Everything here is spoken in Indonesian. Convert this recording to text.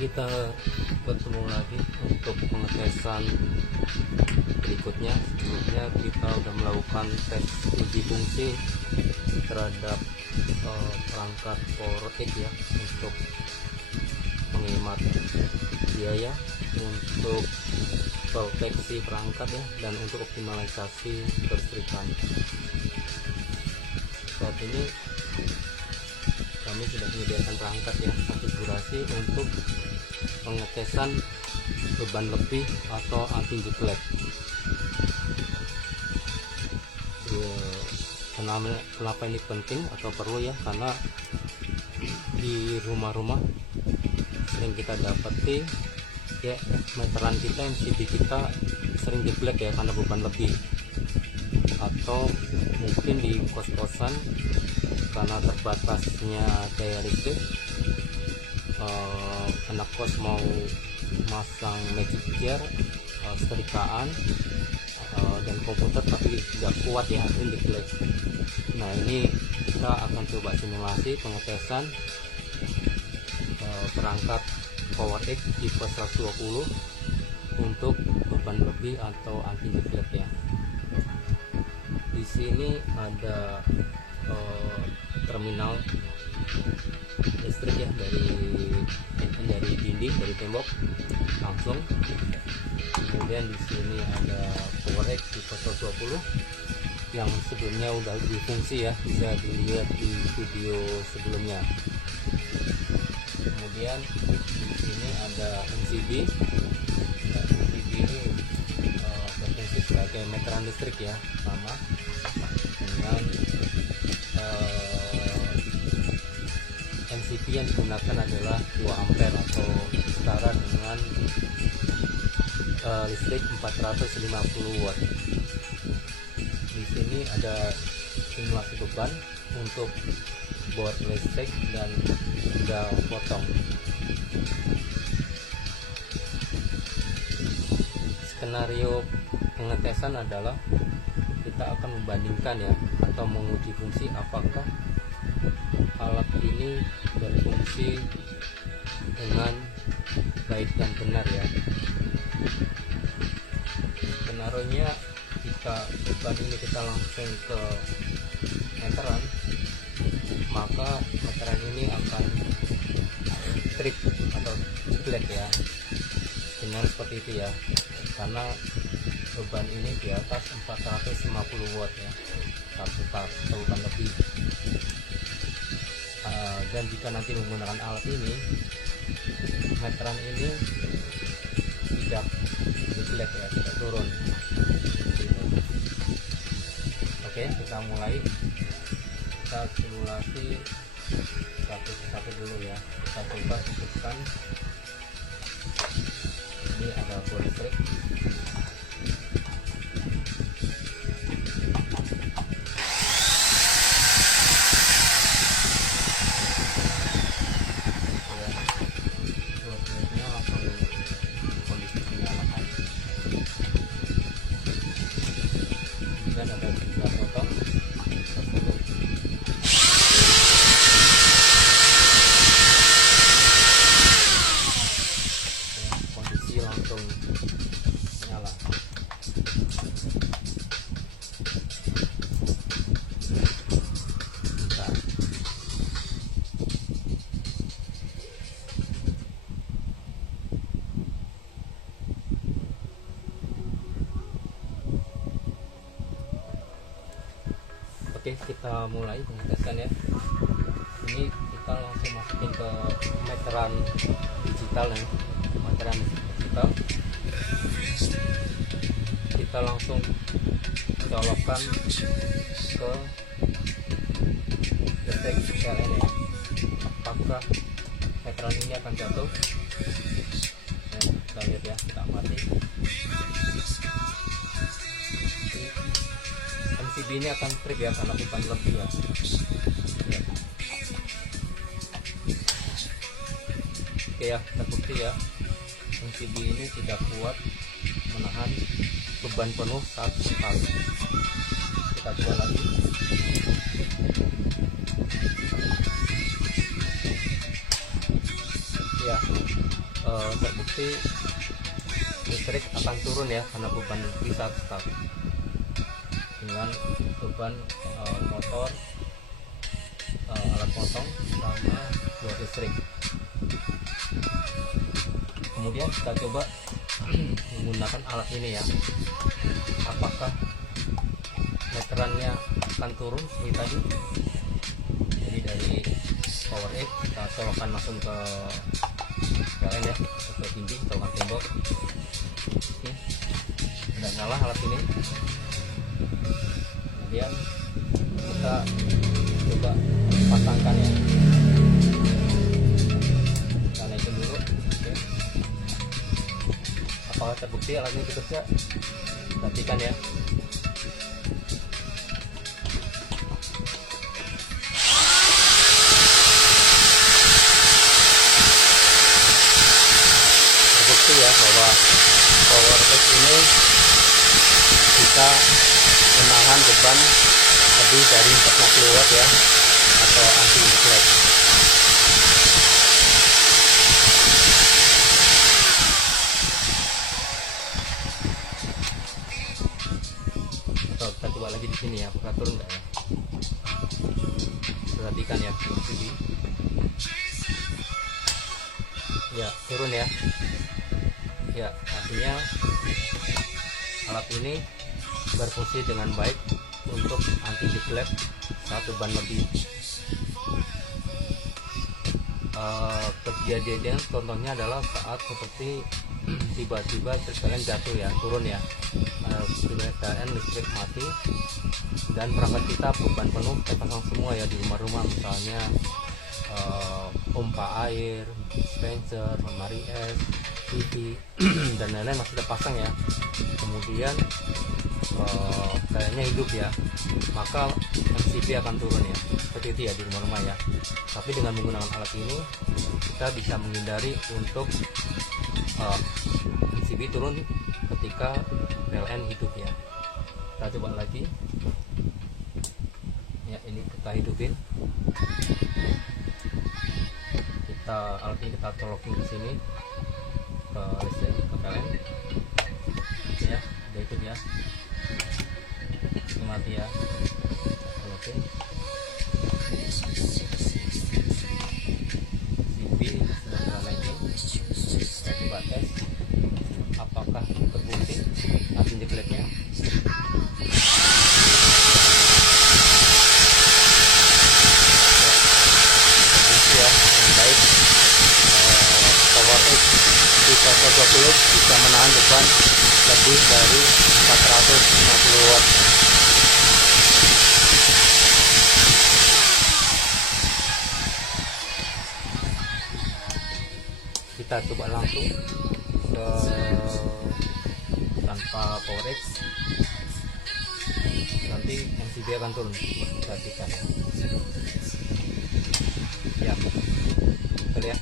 Kita bertemu lagi untuk pengetesan berikutnya. Sebelumnya kita sudah melakukan tes uji fungsi terhadap perangkat PowerX ya, untuk menghemat biaya, untuk proteksi perangkat ya, dan untuk optimalisasi kelistrikan. Saat ini kami sudah menyediakan perangkat ya konfigurasi untuk pengetesan beban lebih atau anti jeklek. Kenapa ini penting atau perlu ya, karena di rumah-rumah sering kita dapati ya, meteran kita, MCB kita sering jeblek ya karena beban lebih, atau mungkin di kos-kosan karena terbatasnya daya listrik, anak kos mau masang magic jar, setrikaan dan komputer tapi tidak kuat ya, ini jeblek. Nah, ini kita akan coba simulasi pengetesan perangkat PowerX tipe 120 untuk beban lebih atau anti jeblek ya. Di sini ada terminal listrik ya, dari dinding, dari tembok langsung. Kemudian di sini ada PowerX tipe 120 yang sebelumnya udah difungsi ya, bisa dilihat di video sebelumnya. Kemudian di sini ada MCB. Nah, MCB ini berfungsi sebagai meteran listrik ya, sama dengan MCB yang digunakan adalah 2 ampere atau setara dengan listrik 450 watt. Di sini ada simulasi beban untuk board listrik dan juga potong. Skenario pengetesan adalah kita akan membandingkan ya, atau menguji fungsi apakah alat ini berfungsi dengan baik dan benar ya. Skenario-nya, jika beban ini kita langsung ke meteran, maka meteran ini akan trip atau jeblek ya, dengan seperti itu ya, karena beban ini di atas 450 watt ya, satu kali lebih. Dan jika nanti menggunakan alat ini, meteran ini tidak jeblek ya, tidak turun gitu. Oke, kita mulai. Kita simulasi satu dulu ya. Kita coba hidupkan. Ini ada board listrik. Oke, kita mulai pengetesan ya. Ini kita langsung masukin ke meteran digital ya, meteran digital. Kita langsung colokkan ke deteksi PLN ya. Apakah meteran ini akan jatuh? Ya, kita lihat ya, kita amati. MCB ini akan trip ya, karena beban lebih ya. Oke ya, terbukti ya, MCB ini tidak kuat menahan beban penuh saat sekali. Kita coba lagi. Ya, nanti listrik akan turun ya, karena beban bisa tetap dengan beban motor, alat potong sama load listrik. Kemudian kita coba menggunakan alat ini ya, apakah meterannya akan turun seperti tadi. Jadi dari power X kita colokkan langsung ke PLN ya, ke dinding, colokan tembok. Oke, udah nyala alat ini. Kemudian kita coba pasangkan ya, kita naikin dulu. Oke. Apakah terbukti alat ini bekerja? Perhatikan ya. Terbukti ya bahwa power X ini bisa menahan beban lebih dari 40 watt ya, atau anti deflect. Atau kita coba lagi di sini ya, apakah turun nggak ya? Perhatikan ya, sini. Ya, turun ya. Ya, artinya alat ini berfungsi dengan baik untuk anti deflect saat beban lebih. Kejadian contohnya adalah saat seperti tiba-tiba kalian jatuh ya, turun ya, PLN listrik mati dan perangkat kita beban penuh terpasang semua ya di rumah-rumah, misalnya pompa air, dispenser, lemari es, TV dan lain-lain masih terpasang ya. Kemudian kayaknya hidup ya, maka MCB akan turun ya, seperti itu ya di rumah-rumah ya. Tapi dengan menggunakan alat ini kita bisa menghindari untuk MCB turun ketika PLN hidup ya. Kita coba lagi ya, ini kita hidupin. Alat ini kita colokin ke sini, ke listrik, ke PLN ya, udah hidup ya, ini mati ya. Oke, CB sudah kita naikin. Kita coba tes apakah terbukti anti deflectnya. Power X 20 bisa menahan beban lebih dari 450 watt. Kita coba langsung ke tanpa Power X, nanti MCB akan turun. Perhatikan ya, kita lihat.